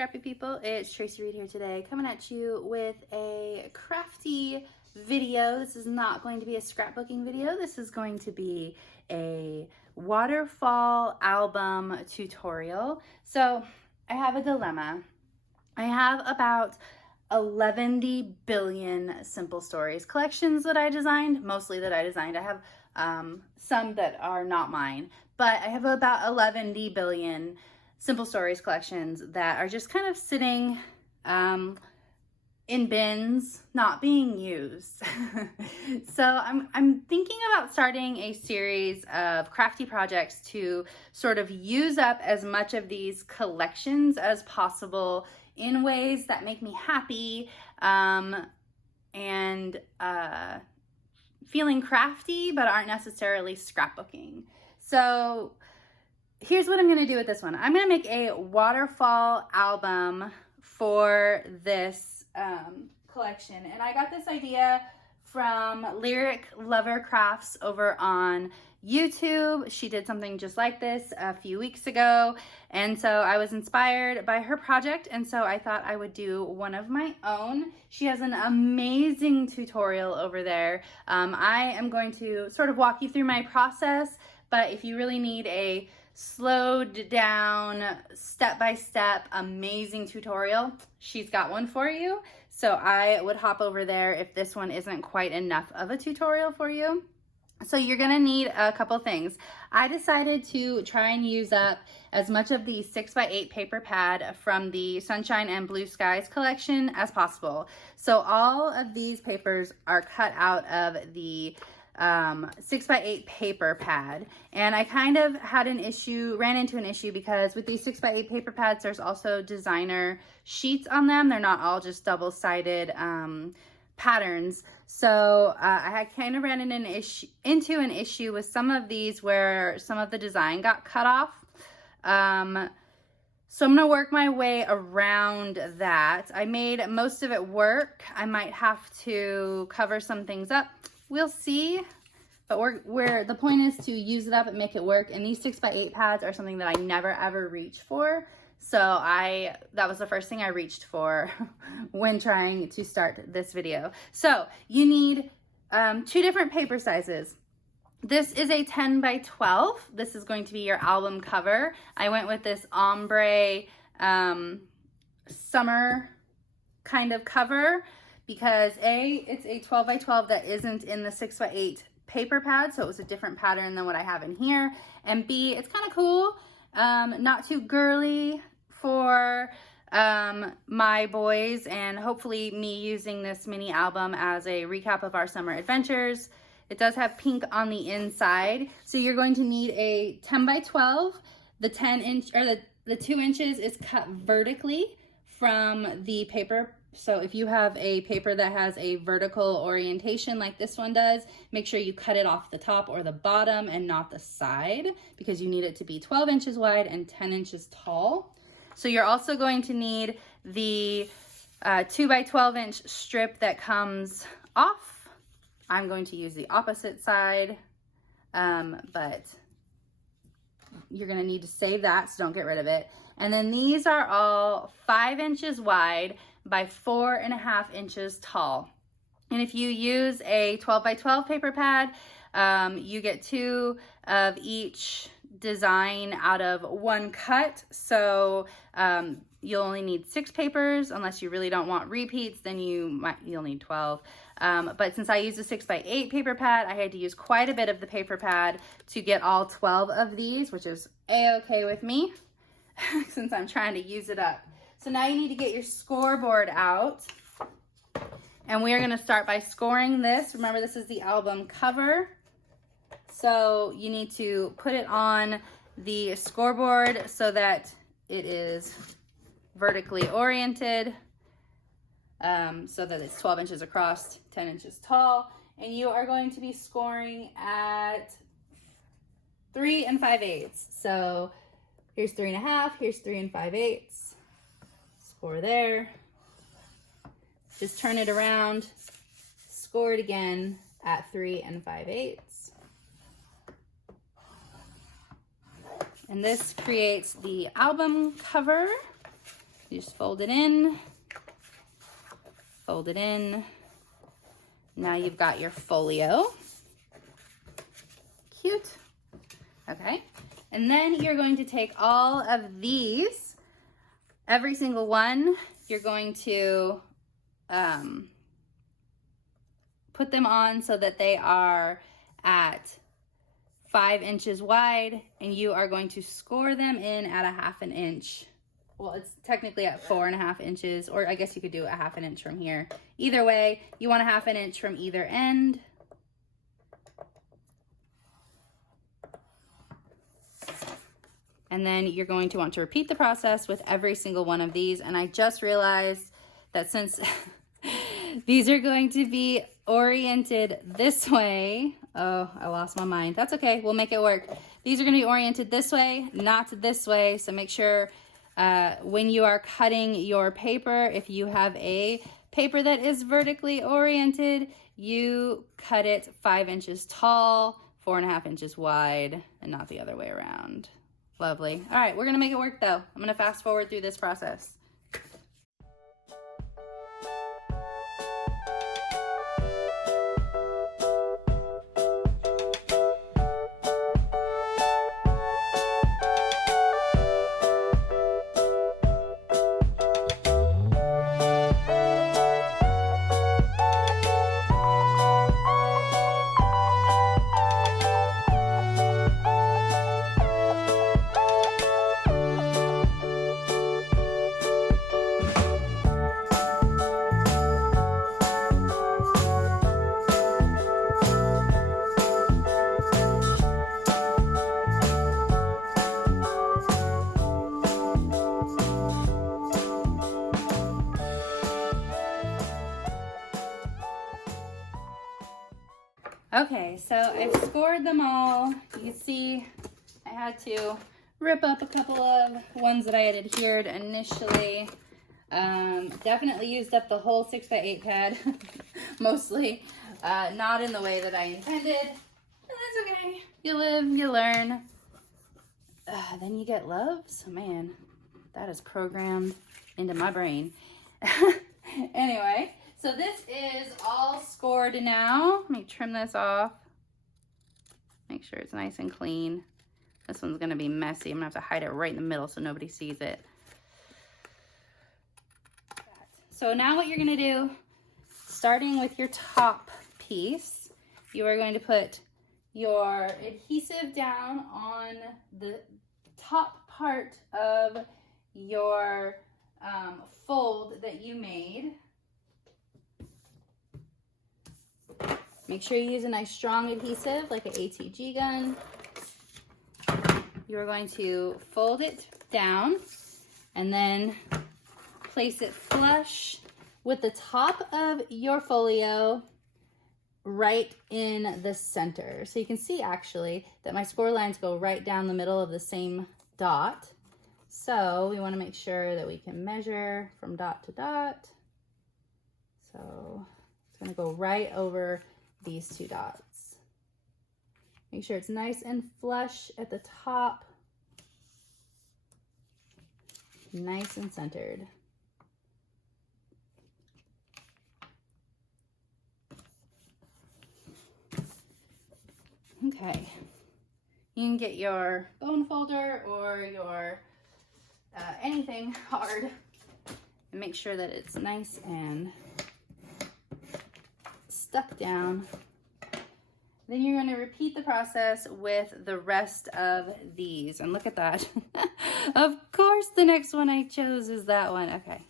scrappy people, it's Tracy Reed here today, coming at you with a crafty video. This is not going to be a scrapbooking video. This is going to be a waterfall album tutorial. So I have a dilemma. I have about 11 billion simple stories collections that I designed, mostly that I designed. I have some that are not mine, but I have about 11 billion simple stories collections that are just kind of sitting in bins, not being used. So I'm thinking about starting a series of crafty projects to sort of use up as much of these collections as possible in ways that make me happy and feeling crafty but aren't necessarily scrapbooking. So here's what I'm going to do with this one. I'm going to make a waterfall album for this collection. And I got this idea from Lyric Lover Crafts over on YouTube. She did something just like this a few weeks ago. And so I was inspired by her project. And so I thought I would do one of my own. She has an amazing tutorial over there. I am going to sort of walk you through my process, but if you really need a slowed down, step-by-step, amazing tutorial, she's got one for you. So I would hop over there if this one isn't quite enough of a tutorial for you. So you're gonna need a couple things. I decided to try and use up as much of the 6x8 paper pad from the Sunshine and Blue Skies collection as possible. So all of these papers are cut out of the 6x8 paper pad, and I kind of ran into an issue because with these 6x8 paper pads there's also designer sheets on them. They're not all just double-sided patterns. So I kind of ran into an issue with some of these where some of the design got cut off. So I'm gonna work my way around that. I made most of it work. I might have to cover some things up. We'll see, but the point is to use it up and make it work. And these 6x8 pads are something that I never ever reach for. So that was the first thing I reached for when trying to start this video. So you need 2 different paper sizes. This is a 10x12. This is going to be your album cover. I went with this ombre summer kind of cover, because it's a 12x12 that isn't in the 6x8 paper pad, so it was a different pattern than what I have in here. And B, it's kind of cool, not too girly for my boys, and hopefully me using this mini album as a recap of our summer adventures. It does have pink on the inside, so you're going to need a 10x12. The 2 inches is cut vertically from the paper. So if you have a paper that has a vertical orientation like this one does, make sure you cut it off the top or the bottom and not the side, because you need it to be 12 inches wide and 10 inches tall. So you're also going to need the 2x12 inch strip that comes off. I'm going to use the opposite side, but you're gonna need to save that, so don't get rid of it. And then these are all 5 inches wide by 4.5 inches tall. And if you use a 12x12 paper pad, you get 2 of each design out of 1 cut. So you'll only need 6 papers, unless you really don't want repeats, then you'll need 12. But since I used a 6x8 paper pad, I had to use quite a bit of the paper pad to get all 12 of these, which is a-okay with me since I'm trying to use it up. So now you need to get your scoreboard out, and we are going to start by scoring this. Remember, this is the album cover, so you need to put it on the scoreboard so that it is vertically oriented, so that it's 12 inches across, 10 inches tall, and you are going to be scoring at 3 5/8. So here's 3 1/2, here's 3 5/8. Score there. Just turn it around, score it again at 3 5/8. And this creates the album cover. You just fold it in, fold it in. Now you've got your folio. Cute. Okay. And then you're going to take all of these, every single one, you're going to put them on so that they are at 5 inches wide, and you are going to score them in at a 1/2 inch. Well, it's technically at 4.5 inches, or I guess you could do a 1/2 inch from here. Either way, you want a 1/2 inch from either end. And then you're going to want to repeat the process with every single one of these. And I just realized that since these are going to be oriented this way. Oh, I lost my mind. That's okay. We'll make it work. These are going to be oriented this way, not this way. So make sure when you are cutting your paper, if you have a paper that is vertically oriented, you cut it 5 inches tall, 4.5 inches wide, and not the other way around. Lovely. All right, we're going to make it work though. I'm going to fast forward through this process. Okay, so I've scored them all. You can see I had to rip up a couple of ones that I had adhered initially. Definitely used up the whole 6x8 pad, mostly. Not in the way that I intended. But that's okay. You live, you learn. Then you get love. So man, that is programmed into my brain. Anyway. So this is all scored now. Let me trim this off. Make sure it's nice and clean. This one's gonna be messy. I'm gonna have to hide it right in the middle so nobody sees it. So now what you're gonna do, starting with your top piece, you are going to put your adhesive down on the top part of your fold that you made. Make sure you use a nice strong adhesive like an ATG gun. You are going to fold it down and then place it flush with the top of your folio right in the center. So you can see actually that my score lines go right down the middle of the same dot. So we want to make sure that we can measure from dot to dot. So it's going to go right over these two dots. Make sure it's nice and flush at the top, nice and centered. Okay, you can get your bone folder or your anything hard and make sure that it's nice and stuck down. Then you're going to repeat the process with the rest of these. And look at that. Of course, the next one I chose is that one. Okay.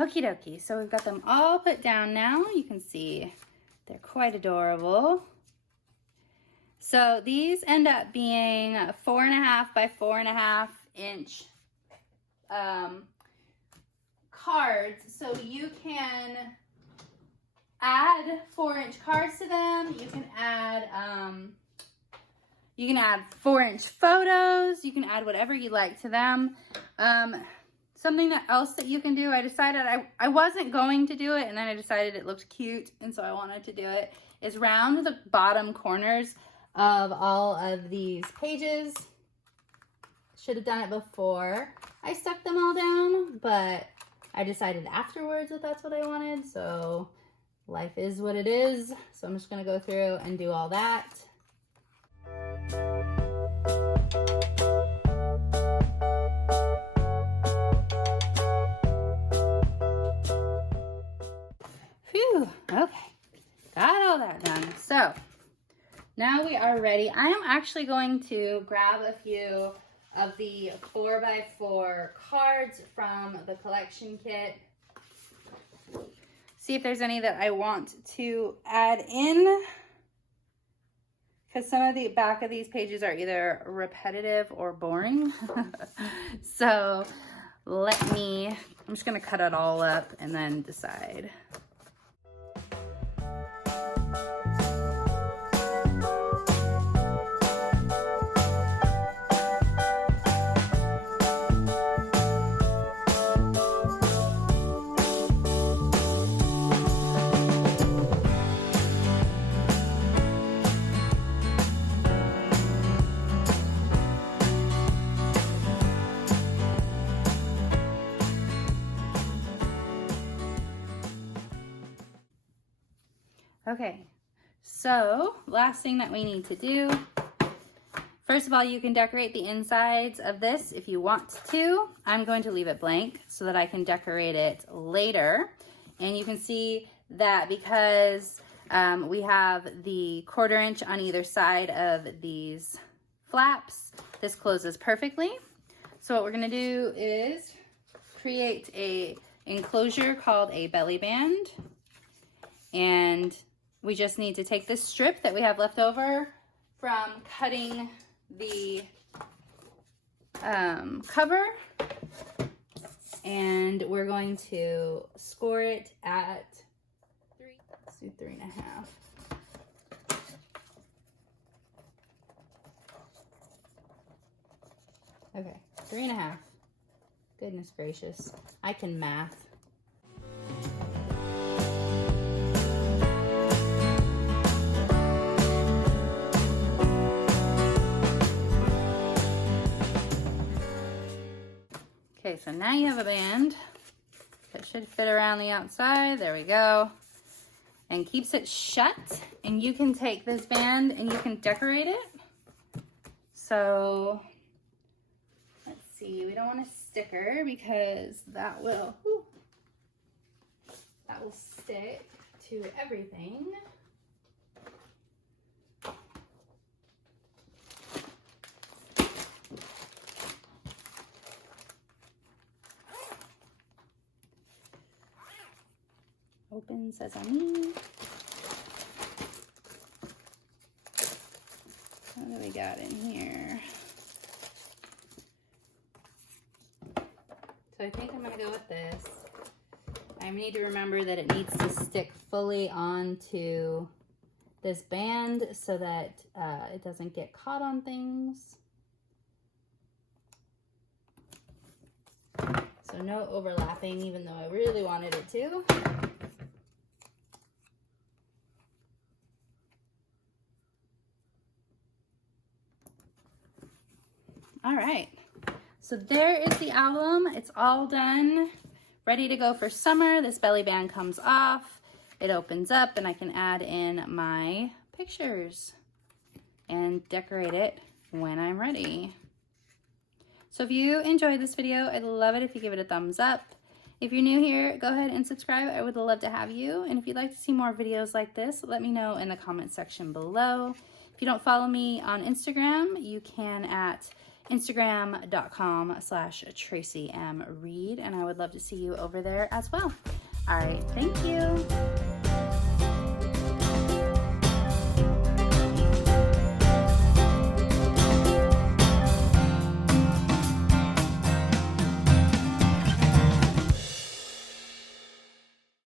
Okie dokie, so we've got them all put down now. You can see they're quite adorable. So these end up being 4.5 by 4.5 inch cards. So you can add 4-inch cards to them. You can add 4-inch photos. You can add whatever you like to them. Something else that you can do, I decided I wasn't going to do it, and then I decided it looked cute, and so I wanted to do it, is round the bottom corners of all of these pages. Should have done it before I stuck them all down, but I decided afterwards that that's what I wanted, so life is what it is. So I'm just gonna go through and do all that. Phew, okay, got all that done. So now we are ready. I am actually going to grab a few of the 4x4 cards from the collection kit. See if there's any that I want to add in, because some of the back of these pages are either repetitive or boring. So I'm just gonna cut it all up and then decide. Okay, so last thing that we need to do, first of all, you can decorate the insides of this if you want to. I'm going to leave it blank so that I can decorate it later. And you can see that because we have the 1/4 inch on either side of these flaps, this closes perfectly. So what we're gonna do is create a enclosure called a belly band. And we just need to take this strip that we have left over from cutting the cover, and we're going to score it at 3.5. Okay, 3.5. Goodness gracious, I can math. Okay, so now you have a band that should fit around the outside. There we go. And keeps it shut. And you can take this band and you can decorate it. So let's see, we don't want a sticker because that will stick to everything. Open sesame. What do we got in here? So I think I'm gonna go with this. I need to remember that it needs to stick fully onto this band so that it doesn't get caught on things. So no overlapping, even though I really wanted it to. All right, so there is the album. It's all done, ready to go for summer. This belly band comes off, it opens up, and I can add in my pictures and decorate it when I'm ready. So if you enjoyed this video, I'd love it if you give it a thumbs up. If you're new here, go ahead and subscribe. I would love to have you. And if you'd like to see more videos like this, let me know in the comment section below. If you don't follow me on Instagram, you can at Instagram.com/Tracy M. Reed, and I would love to see you over there as well. All right, thank you.